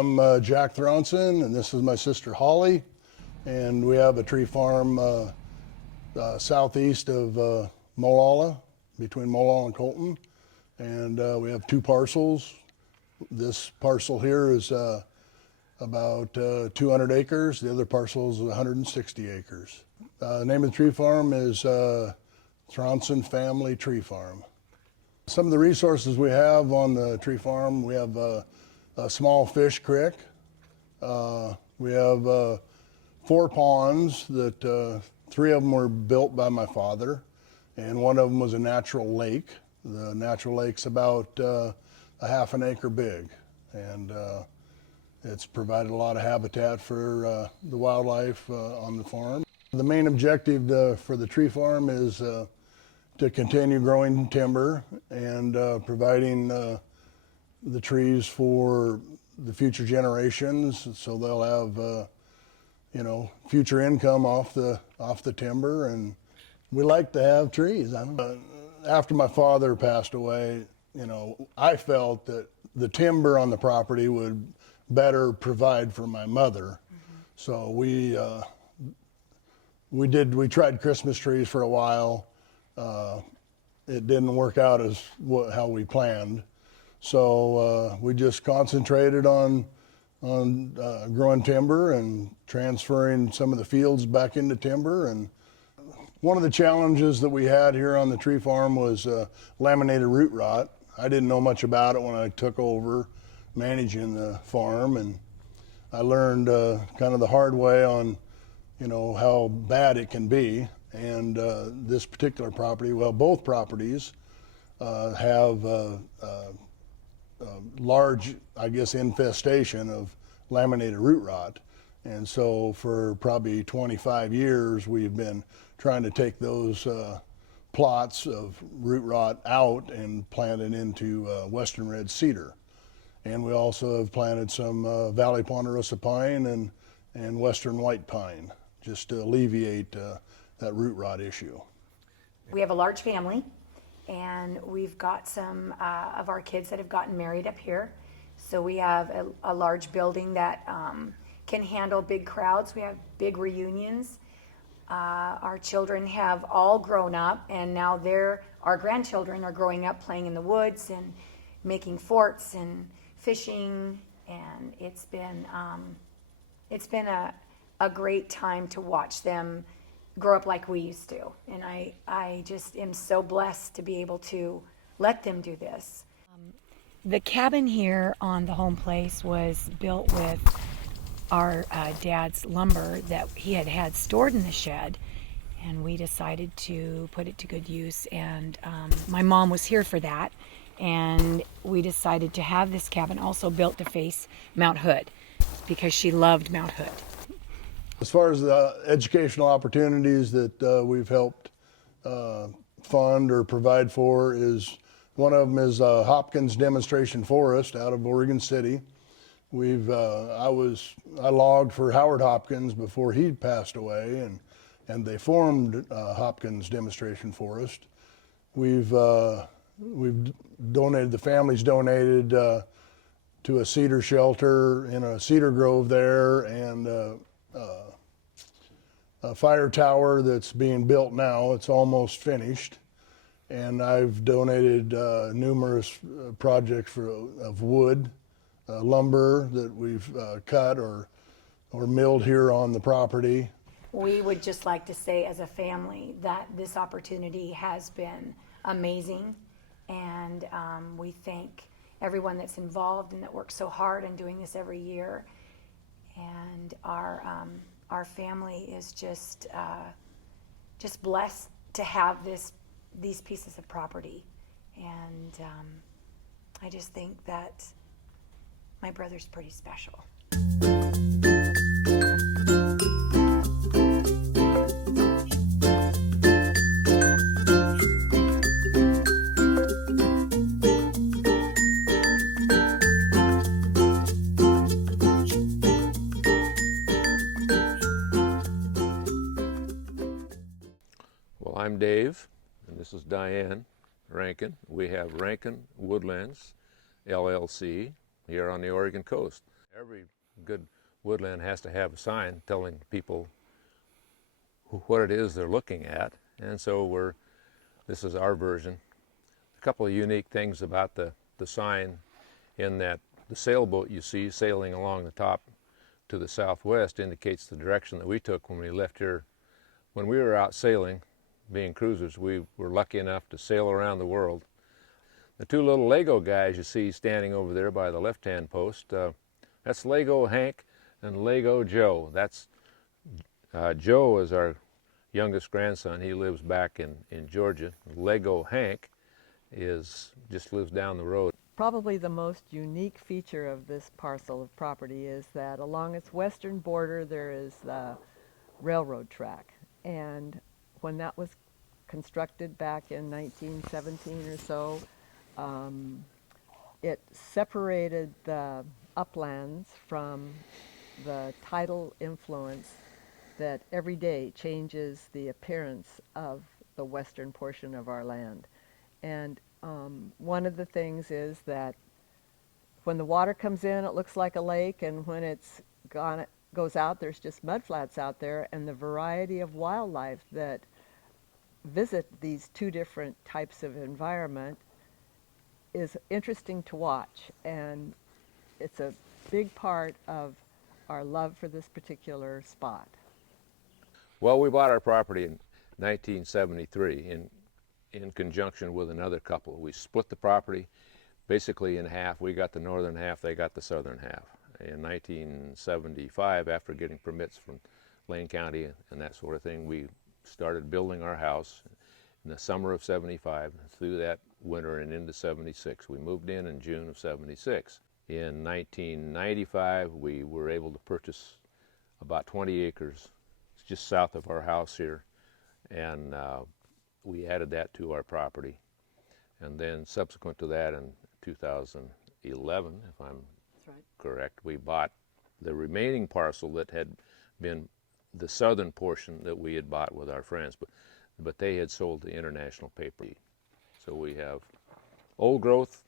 I'm Jack Thronson, and this is my sister Holly, and we have a tree farm southeast of Molalla, between Molalla and Colton, and we have two parcels. This parcel here is about 200 acres. The other parcel is 160 acres. The name of the tree farm is Thronson Family Tree Farm. Some of the resources we have on the tree farm, we have a small fish creek. We have 4 ponds that 3 of them were built by my father, and one of them was a natural lake. The natural lake's about a half an acre big, and it's provided a lot of habitat for the wildlife on the farm. The main objective for the tree farm is to continue growing timber and providing the trees for the future generations, so they'll have future income off the timber. And we like to have trees. After my father passed away, I felt that the timber on the property would better provide for my mother. So we tried Christmas trees for a while. It didn't work out as how we planned. So we just concentrated on growing timber and transferring some of the fields back into timber. And one of the challenges that we had here on the tree farm was laminated root rot. I didn't know much about it when I took over managing the farm, and I learned kind of the hard way on how bad it can be. And this particular property, well, both properties have large, I guess, infestation of laminated root rot. And so for probably 25 years, we've been trying to take those plots of root rot out and plant it into western red cedar. And we also have planted some valley ponderosa pine and western white pine, just to alleviate that root rot issue. We have a large family, and we've got some of our kids that have gotten married up here. So we have a large building that can handle big crowds. We have big reunions. Our children have all grown up, and now our grandchildren are growing up playing in the woods and making forts and fishing, and it's been a great time to watch them grow up like we used to. And I just am so blessed to be able to let them do this. The cabin here on the home place was built with our dad's lumber that he had stored in the shed, and we decided to put it to good use. And my mom was here for that, and we decided to have this cabin also built to face Mount Hood because she loved Mount Hood. As far as the educational opportunities that we've helped fund or provide for, is one of them is Hopkins Demonstration Forest out of Oregon City. I logged for Howard Hopkins before he passed away, and they formed Hopkins Demonstration Forest. We've donated, the family's donated to a cedar shelter in a cedar grove there, and a fire tower that's being built now. It's almost finished. And I've donated numerous projects of wood, lumber that we've cut or milled here on the property. We would just like to say as a family that this opportunity has been amazing, and we thank everyone that's involved and that works so hard in doing this every year. And our family is just blessed to have these pieces of property. And I just think that my brother's pretty special. Well, I'm Dave, and this is Diane Rankin. We have Rankin Woodlands, LLC, here on the Oregon coast. Every good woodland has to have a sign telling people what it is they're looking at, and so this is our version. A couple of unique things about the sign in that the sailboat you see sailing along the top to the southwest indicates the direction that we took when we left here. When we were out sailing, being cruisers, we were lucky enough to sail around the world. The two little Lego guys you see standing over there by the left-hand post, that's Lego Hank and Lego Joe. That's Joe is our youngest grandson. He lives back in Georgia. Lego Hank just lives down the road. Probably the most unique feature of this parcel of property is that along its western border there is the railroad track. And when that was constructed back in 1917 or so, it separated the uplands from the tidal influence that every day changes the appearance of the western portion of our land. And one of the things is that when the water comes in, it looks like a lake, and when it's gone, it goes out, there's just mudflats out there, and the variety of wildlife that visit these two different types of environment is interesting to watch, and it's a big part of our love for this particular spot. Well, we bought our property in 1973 in conjunction with another couple. We split the property basically in half. We got the northern half, they got the southern half. In 1975, after getting permits from Lane County and that sort of thing, we started building our house in the summer of 75, through that winter and into 76. We moved in June of 76. In 1995, we were able to purchase about 20 acres just south of our house here, and we added that to our property. And then subsequent to that, in 2011, if I'm correct, we bought the remaining parcel that had been the southern portion that we had bought with our friends, but they had sold to International Paper. So we have old growth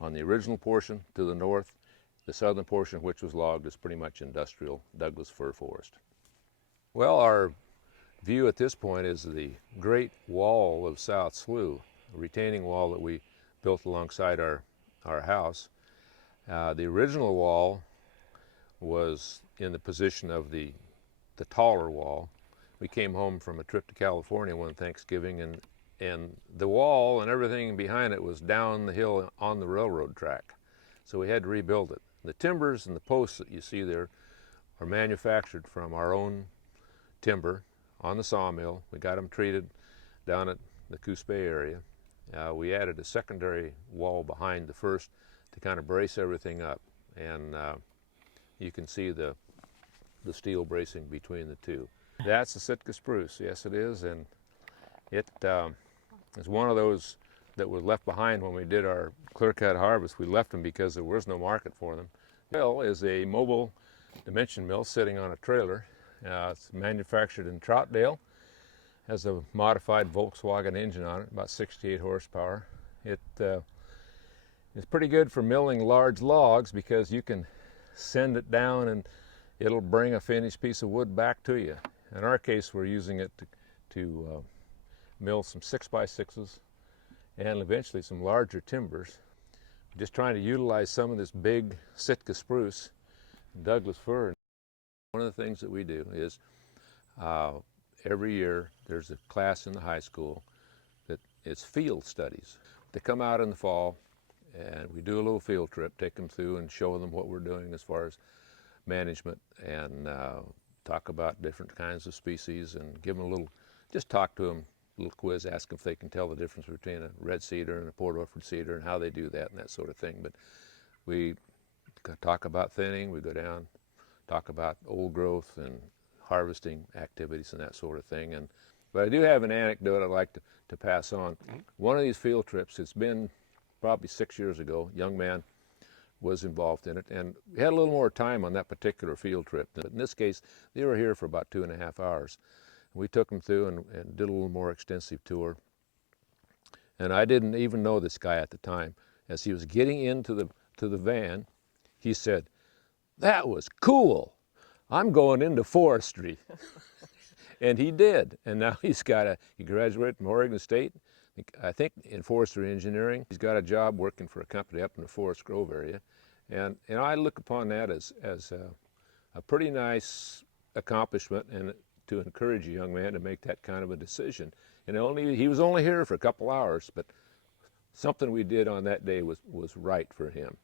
on the original portion to the north. The southern portion, which was logged, is pretty much industrial Douglas fir forest. Well, our view at this point is the Great Wall of South Slough, a retaining wall that we built alongside our house. The original wall was in the position of the taller wall. We came home from a trip to California one Thanksgiving, and the wall and everything behind it was down the hill on the railroad track. So we had to rebuild it. The timbers and the posts that you see there are manufactured from our own timber on the sawmill. We got them treated down at the Coos Bay area. We added a secondary wall behind the first to kind of brace everything up, and you can see the steel bracing between the two. That's the Sitka spruce, yes it is, and it is one of those that was left behind when we did our clear-cut harvest. We left them because there was no market for them. The mill is a mobile dimension mill sitting on a trailer. It's manufactured in Troutdale, has a modified Volkswagen engine on it, about 68 horsepower. It is pretty good for milling large logs because you can send it down and it'll bring a finished piece of wood back to you. In our case, we're using it to mill some 6x6s and eventually some larger timbers. Just trying to utilize some of this big Sitka spruce, Douglas fir. One of the things that we do is every year there's a class in the high school that it's field studies. They come out in the fall and we do a little field trip, take them through and show them what we're doing as far as management, and talk about different kinds of species and give them a little, just talk to them, a little quiz, ask them if they can tell the difference between a red cedar and a Port Orford cedar and how they do that and that sort of thing. But we talk about thinning, we go down, talk about old growth and harvesting activities and that sort of thing. But I do have an anecdote I'd like to pass on. One of these field trips, it's been probably 6 years ago, a young man was involved in it, and we had a little more time on that particular field trip. But in this case, they were here for about 2.5 hours. We took them through and did a little more extensive tour. And I didn't even know this guy at the time. As he was getting into the van, he said, that was cool. I'm going into forestry. And he did. And now he graduated from Oregon State, I think in forestry engineering. He's got a job working for a company up in the Forest Grove area. And I look upon that as a pretty nice accomplishment, and to encourage a young man to make that kind of a decision. And he was only here for a couple hours, but something we did on that day was right for him.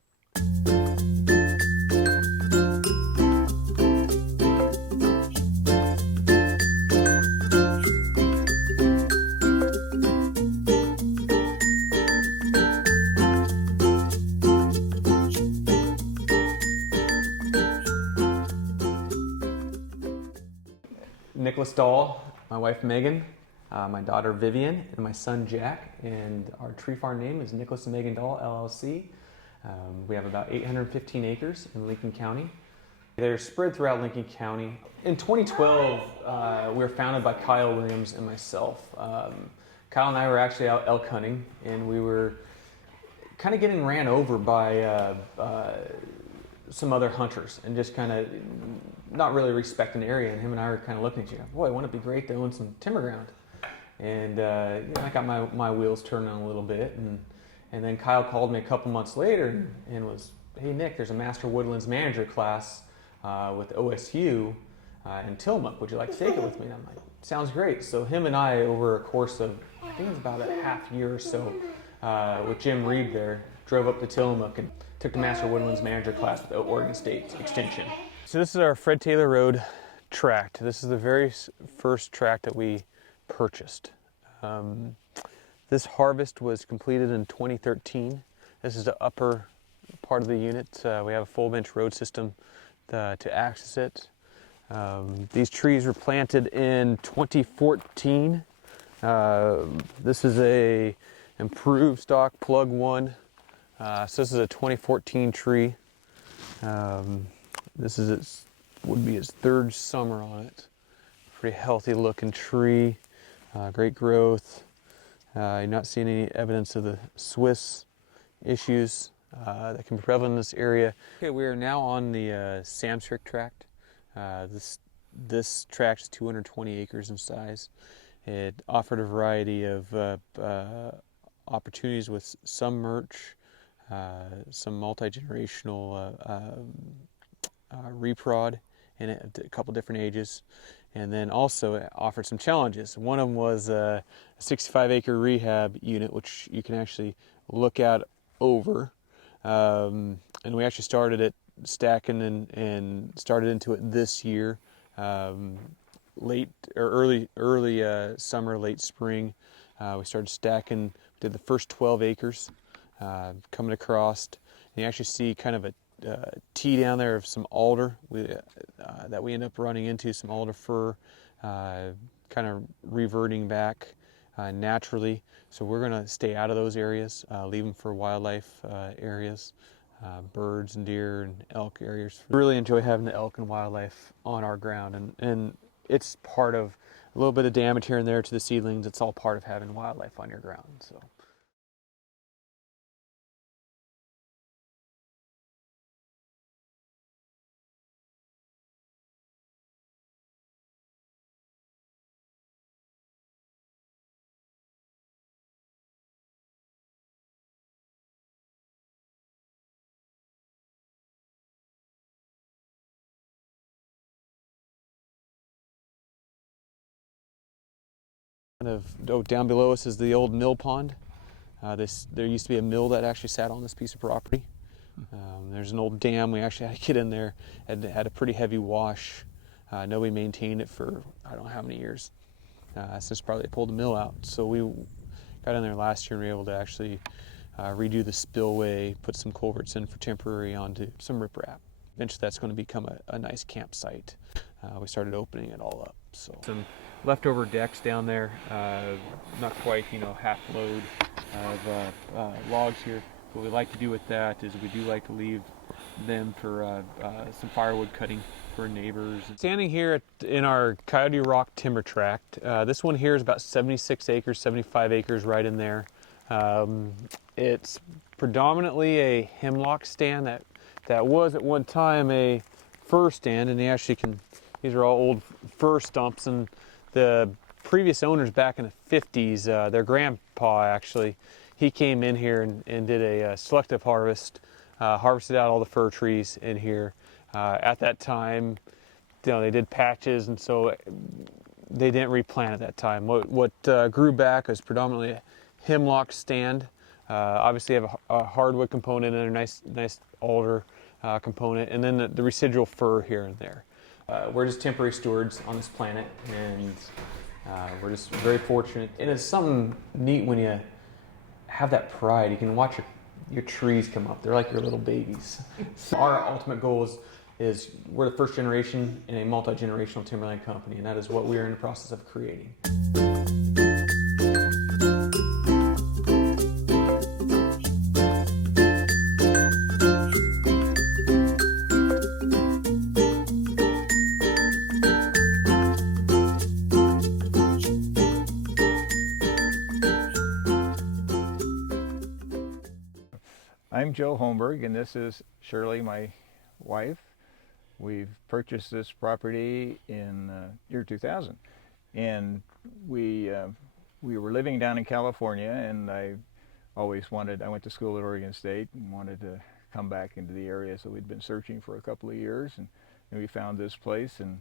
Nicholas Dahl, my wife Megan, my daughter Vivian, and my son Jack. And our tree farm name is Nicholas and Megan Dahl LLC. We have about 815 acres in Lincoln County. They're spread throughout Lincoln County. In 2012, we were founded by Kyle Williams and myself. Kyle and I were actually out elk hunting, and we were kind of getting ran over by some other hunters, and just kind of not really respecting the area. And him and I were kind of looking at you, boy, wouldn't it be great to own some timber ground? And I got my wheels turning a little bit, and then Kyle called me a couple months later and was, hey Nick, there's a Master Woodlands Manager class with OSU in Tillamook. Would you like to take it with me? And I'm like, sounds great. So him and I, over a course of, I think it was about a half year or so, with Jim Reed there, drove up to Tillamook and took the Master Woodlands Manager class with Oregon State Extension. So this is our Fred Taylor Road tract. This is the very first tract that we purchased. This harvest was completed in 2013. This is the upper part of the unit. We have a full bench road system to access it. These trees were planted in 2014. This is a improved stock plug one. So this is a 2014 tree. This is would be his third summer on it. Pretty healthy looking tree, great growth. You're not seeing any evidence of the Swiss issues that can be prevalent in this area. Okay, we are now on the Samstrick tract. This tract is 220 acres in size. It offered a variety of opportunities with some merch, some multi-generational reprod in it, a couple different ages, and then also it offered some challenges. One of them was a 65-acre rehab unit, which you can actually look at over, and we actually started it stacking and started into it this year, late or early summer, late spring. We started stacking, did the first 12 acres coming across, and you actually see kind of a T down there of some alder that we end up running into, some alder fir, kind of reverting back naturally. So we're going to stay out of those areas, leave them for wildlife areas, birds and deer and elk areas. We really enjoy having the elk and wildlife on our ground, and it's part of a little bit of damage here and there to the seedlings. It's all part of having wildlife on your ground. So. Down below us is the old mill pond. There used to be a mill that actually sat on this piece of property. There's an old dam. We actually had to get in there. Had a pretty heavy wash. Nobody maintained it for I don't know how many years, since probably they pulled the mill out. So we got in there last year and were able to actually redo the spillway, put some culverts in for temporary onto some riprap. Eventually that's going to become a nice campsite. We started opening it all up. So some leftover decks down there, not quite, half load of logs here. What we like to do with that is we do like to leave them for some firewood cutting for neighbors. Standing here in our Coyote Rock timber tract, this one here is about 76 acres, 75 acres right in there. It's predominantly a hemlock stand that that was at one time a fir stand, and these are all old fir stumps, and the previous owners back in the 50s, their grandpa actually, he came in here and did a selective harvest, harvested out all the fir trees in here. At that time, they did patches, and so they didn't replant at that time. What grew back was predominantly a hemlock stand. Obviously, have a hardwood component and a nice alder component, and then the residual fir here and there. We're just temporary stewards on this planet, and we're just very fortunate. And it's something neat when you have that pride. You can watch your trees come up. They're like your little babies. So our ultimate goal is we're the first generation in a multi-generational timberland company, and that is what we are in the process of creating. I'm Joe Holmberg, and this is Shirley, my wife. We've purchased this property in year 2000, and we were living down in California, and I went to school at Oregon State and wanted to come back into the area, so we'd been searching for a couple of years, and we found this place, and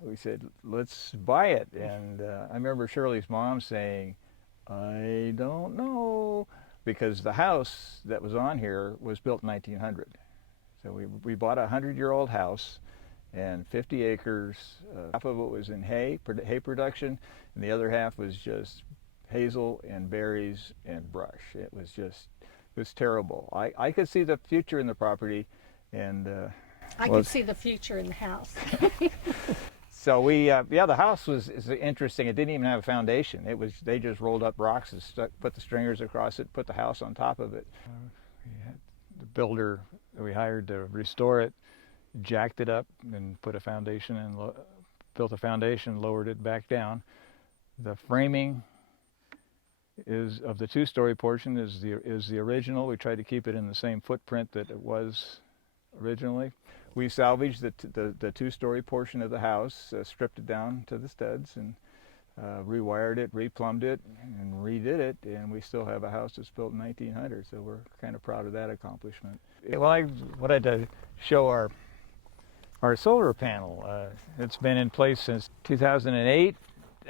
we said, let's buy it. And I remember Shirley's mom saying, I don't know, because the house that was on here was built in 1900. So we bought a 100-year-old house and 50 acres. Half of it was in hay production, and the other half was just hazel and berries and brush. It was terrible. I could see the future in the property, and I could see the future in the house. so the house is interesting. It didn't even have a foundation. They just rolled up rocks and put the stringers across it, put the house on top of it. We had the builder that we hired to restore it, jacked it up and put a foundation and built a foundation, lowered it back down. The framing is of the two-story portion is the original. We tried to keep it in the same footprint that it was originally. We salvaged the two-story portion of the house, stripped it down to the studs, and rewired it, replumbed it, and redid it, and we still have a house that's built in 1900, so we're kind of proud of that accomplishment. Well, I wanted to show our solar panel. It's been in place since 2008.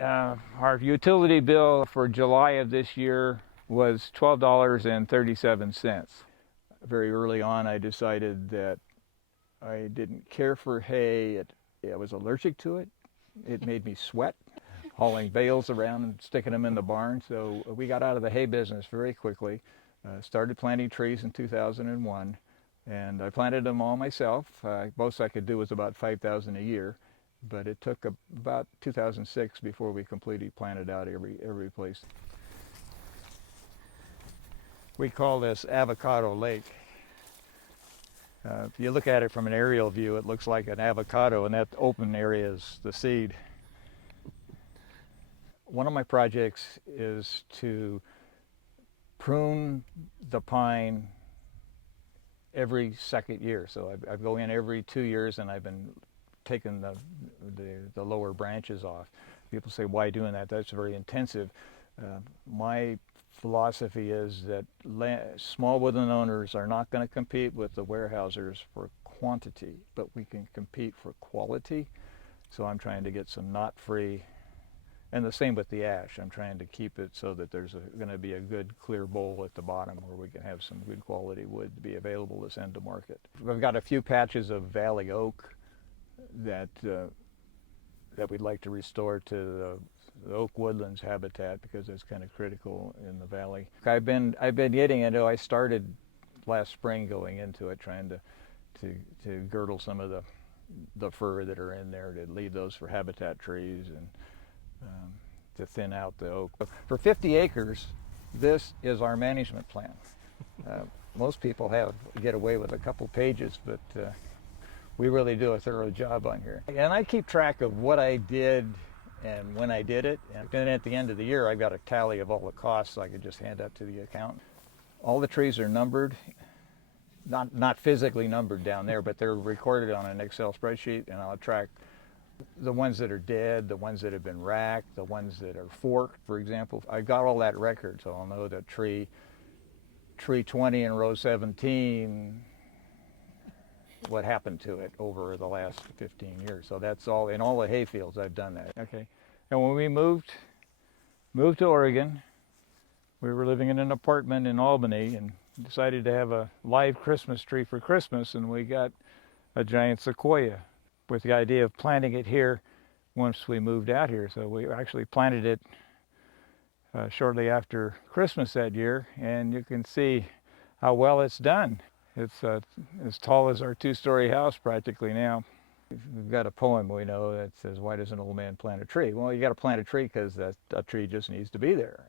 Our utility bill for July of this year was $12.37. Very early on, I decided that I didn't care for hay. I was allergic to it. It made me sweat, hauling bales around and sticking them in the barn. So we got out of the hay business very quickly. Started planting trees in 2001, and I planted them all myself. Most I could do was about 5,000 a year, but it took about 2006 before we completely planted out every place. We call this Avocado Lake. If you look at it from an aerial view, it looks like an avocado, and that open area is the seed. One of my projects is to prune the pine every second year. So I go in every 2 years, and I've been taking the lower branches off. People say, why doing that? That's very intensive. My philosophy is that small woodland owners are not going to compete with the warehousers for quantity, but we can compete for quality. So I'm trying to get some knot-free, and the same with the ash. I'm trying to keep it so that there's going to be a good clear bowl at the bottom where we can have some good quality wood to be available to send to market. We've got a few patches of valley oak that we'd like to restore to the oak woodlands habitat, because it's kind of critical in the valley. I've been getting into. I started last spring going into it, trying to girdle some of the fir that are in there, to leave those for habitat trees, and to thin out the oak. For 50 acres, this is our management plan. Most people get away with a couple pages, but we really do a thorough job on here. And I keep track of what I did and when I did it. And then at the end of the year, I've got a tally of all the costs, so I could just hand that to the accountant. All the trees are numbered not physically numbered down there, but they're recorded on an Excel spreadsheet, and I'll track the ones that are dead, the ones that have been racked, the ones that are forked, for example. I got all that record, so I'll know that tree 20 in row 17, what happened to it over the last 15 years. So that's all, in all the hay fields I've done that. Okay. And when we moved to Oregon, we were living in an apartment in Albany and decided to have a live Christmas tree for Christmas, and we got a giant sequoia with the idea of planting it here once we moved out here. So we actually planted it shortly after Christmas that year, and you can see how well it's done. It's as tall as our two-story house practically now. We've got a poem we know that says, "Why does an old man plant a tree?" Well, you got to plant a tree because that a tree just needs to be there.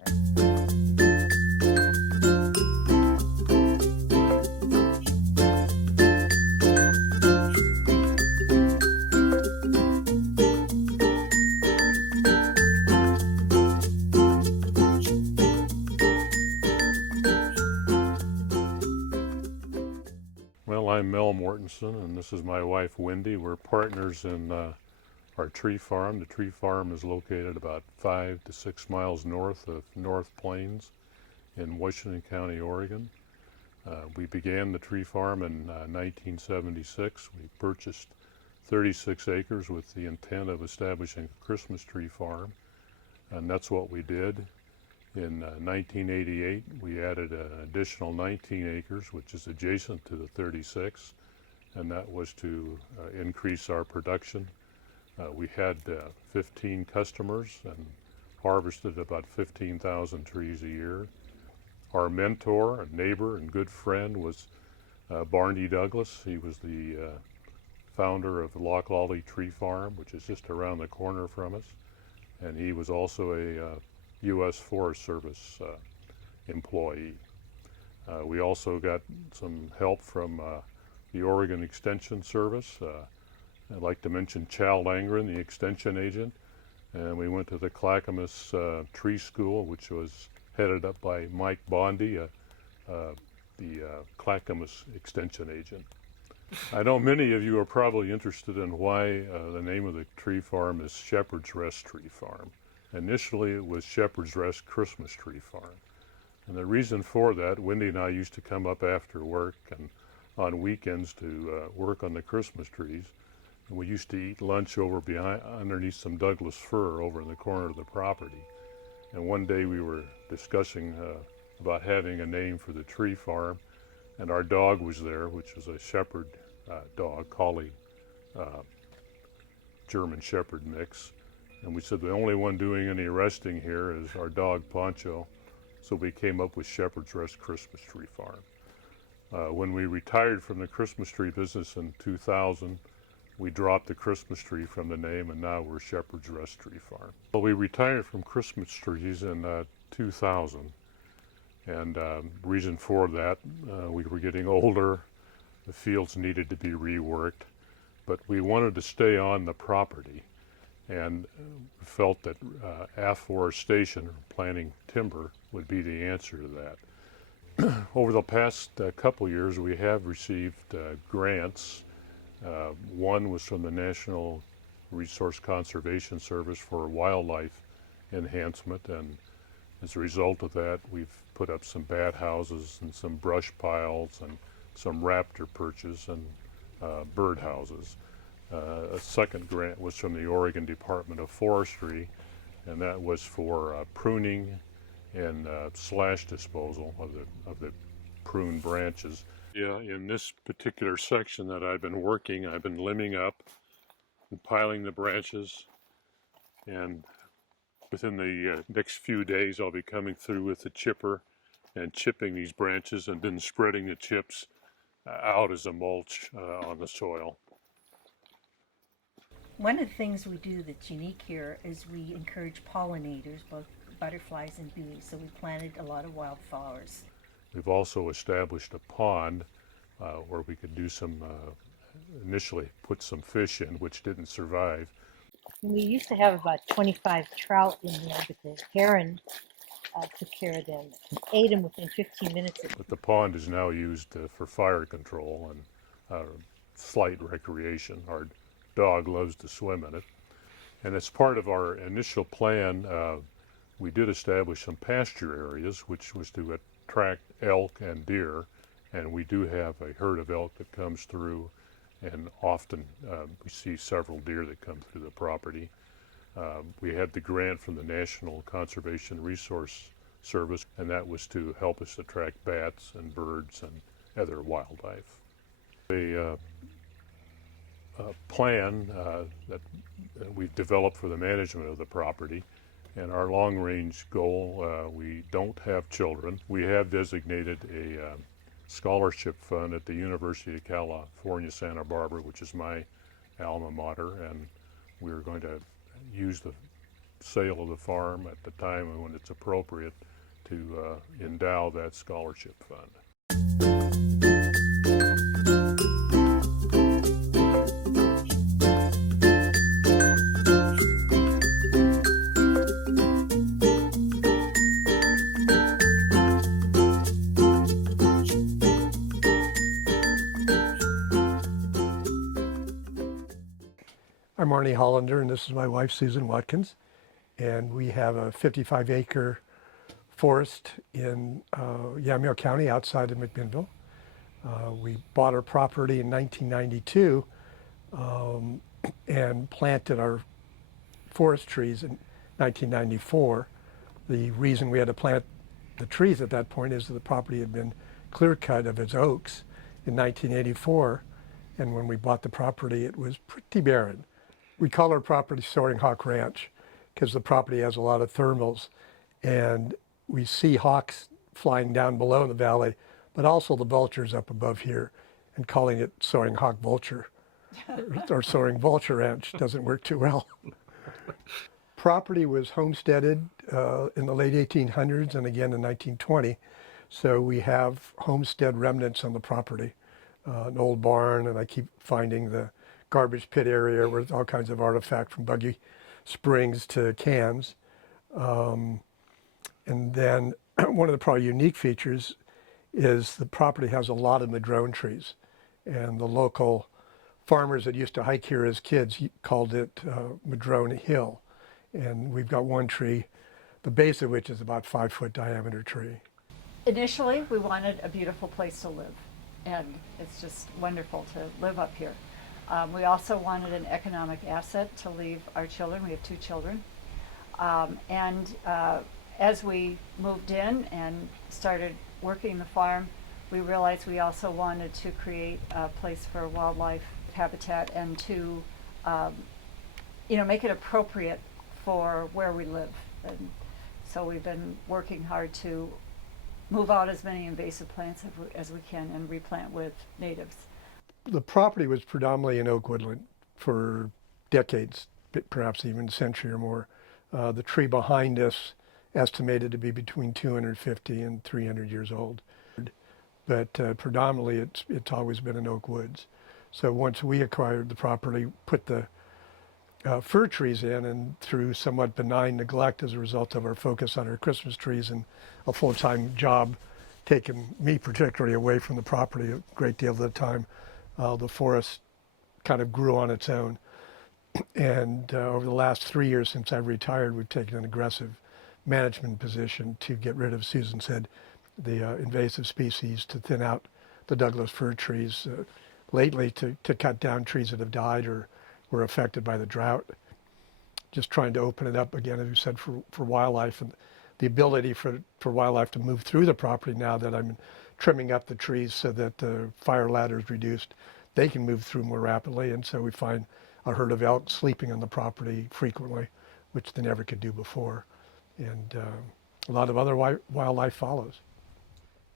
Well, I'm Mel Mortensen, and this is my wife, Wendy. We're partners in our tree farm. The tree farm is located about 5 to 6 miles north of North Plains in Washington County, Oregon. We began the tree farm in 1976. We purchased 36 acres with the intent of establishing a Christmas tree farm, and that's what we did. In 1988, we added an additional 19 acres, which is adjacent to the 36, and that was to increase our production. We had 15 customers and harvested about 15,000 trees a year. Our mentor, a neighbor, and good friend was Barney Douglas. He was the founder of the Lochlolly Tree Farm, which is just around the corner from us, and he was also a U.S. Forest Service employee. We also got some help from the Oregon Extension Service. I'd like to mention Chal Langren, the extension agent, and we went to the Clackamas Tree School, which was headed up by Mike Bondi, the Clackamas extension agent. I know many of you are probably interested in why the name of the tree farm is Shepherd's Rest Tree Farm. Initially, it was Shepherd's Rest Christmas Tree Farm. And the reason for that, Wendy and I used to come up after work and on weekends to work on the Christmas trees. And we used to eat lunch over underneath some Douglas fir over in the corner of the property. And one day we were discussing about having a name for the tree farm, and our dog was there, which was a shepherd dog, collie, German shepherd mix. And we said the only one doing any resting here is our dog Poncho, so we came up with Shepherd's Rest Christmas Tree Farm. When we retired from the Christmas tree business in 2000, we dropped the Christmas tree from the name, and now we're Shepherd's Rest Tree Farm. Well, we retired from Christmas trees in 2000, and reason for that, we were getting older, the fields needed to be reworked, but we wanted to stay on the property, and felt that afforestation, or planting timber, would be the answer to that. Over the past couple years, we have received grants. One was from the National Resource Conservation Service for wildlife enhancement, and as a result of that, we've put up some bat houses and some brush piles and some raptor perches and bird houses. A second grant was from the Oregon Department of Forestry, and that was for pruning and slash disposal of the pruned branches. Yeah, in this particular section that I've been working, I've been limbing up and piling the branches, and within the next few days I'll be coming through with the chipper and chipping these branches and then spreading the chips out as a mulch on the soil. One of the things we do that's unique here is we encourage pollinators, both butterflies and bees, so we planted a lot of wildflowers. We've also established a pond where we could do some, initially put some fish in, which didn't survive. We used to have about 25 trout in there, but the heron took care of them, ate them within 15 minutes. But the pond is now used for fire control and slight recreation. Our dog loves to swim in it. And as part of our initial plan, we did establish some pasture areas, which was to attract elk and deer. And we do have a herd of elk that comes through, and often we see several deer that come through the property. We had the grant from the National Conservation Resource Service, and that was to help us attract bats and birds and other wildlife. A plan that we've developed for the management of the property, and our long-range goal, we don't have children. We have designated a scholarship fund at the University of California, Santa Barbara, which is my alma mater, and we're going to use the sale of the farm at the time when it's appropriate to endow that scholarship fund. I'm Arnie Hollander, and this is my wife, Susan Watkins. And we have a 55-acre forest in Yamhill County outside of McMinnville. We bought our property in 1992 and planted our forest trees in 1994. The reason we had to plant the trees at that point is that the property had been clear cut of its oaks in 1984. And when we bought the property, it was pretty barren. We call our property Soaring Hawk Ranch because the property has a lot of thermals, and we see hawks flying down below in the valley, but also the vultures up above here, and calling it Soaring Hawk Vulture or Soaring Vulture Ranch doesn't work too well. Property was homesteaded in the late 1800s and again in 1920, so we have homestead remnants on the property. An old barn, and I keep finding the garbage pit area where all kinds of artifact from buggy springs to cans. And then one of the probably unique features is the property has a lot of madrone trees, and the local farmers that used to hike here as kids called it Madrone Hill. And we've got one tree, the base of which is about 5-foot diameter tree. Initially, we wanted a beautiful place to live, and it's just wonderful to live up here. We also wanted an economic asset to leave our children. We have 2 children. As we moved in and started working the farm, we realized we also wanted to create a place for wildlife habitat and to make it appropriate for where we live. And so we've been working hard to move out as many invasive plants as we can and replant with natives. The property was predominantly in oak woodland for decades, perhaps even a century or more. The tree behind us estimated to be between 250 and 300 years old. But predominantly it's always been in oak woods. So once we acquired the property, put the fir trees in, and through somewhat benign neglect as a result of our focus on our Christmas trees and a full-time job taking me particularly away from the property a great deal of the time, the forest kind of grew on its own. And over the last 3 years since I've retired, we've taken an aggressive management position to get rid of, Susan said, the invasive species, to thin out the Douglas fir trees, lately to cut down trees that have died or were affected by the drought. Just trying to open it up again, as we said, for wildlife, and the ability for wildlife to move through the property now that I'm trimming up the trees so that the fire ladder is reduced. They can move through more rapidly, and so we find a herd of elk sleeping on the property frequently, which they never could do before. And a lot of other wildlife follows.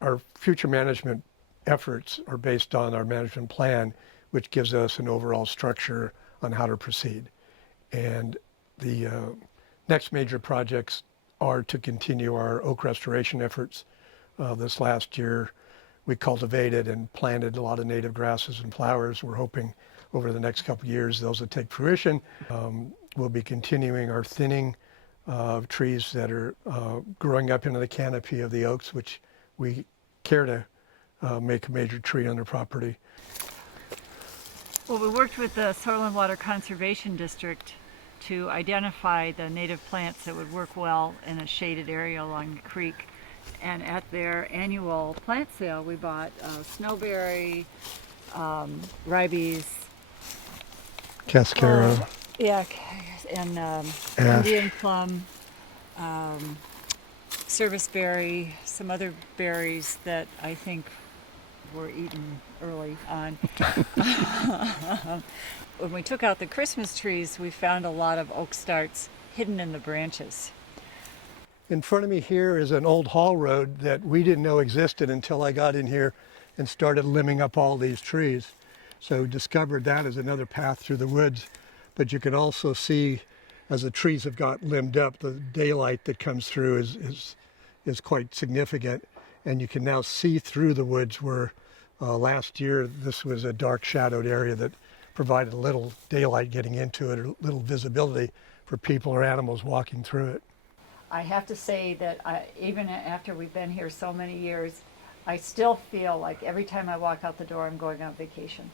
Our future management efforts are based on our management plan, which gives us an overall structure on how to proceed. And the next major projects are to continue our oak restoration efforts. This last year, we cultivated and planted a lot of native grasses and flowers. We're hoping over the next couple of years those will take fruition. We'll be continuing our thinning trees that are growing up into the canopy of the oaks, which we care to make a major tree on their property. Well, we worked with the Soil and Water Conservation District to identify the native plants that would work well in a shaded area along the creek. And at their annual plant sale, we bought snowberry, ribes, Cascara. yeah, and Ash. Indian plum, serviceberry, some other berries that I think were eaten early on. When we took out the Christmas trees, we found a lot of oak starts hidden in the branches. In front of me here is an old haul road that we didn't know existed until I got in here and started limbing up all these trees. So discovered that as another path through the woods. But you can also see, as the trees have got limbed up, the daylight that comes through is quite significant. And you can now see through the woods where last year this was a dark shadowed area that provided a little daylight getting into it, or little visibility for people or animals walking through it. I have to say that even after we've been here so many years, I still feel like every time I walk out the door, I'm going on vacation.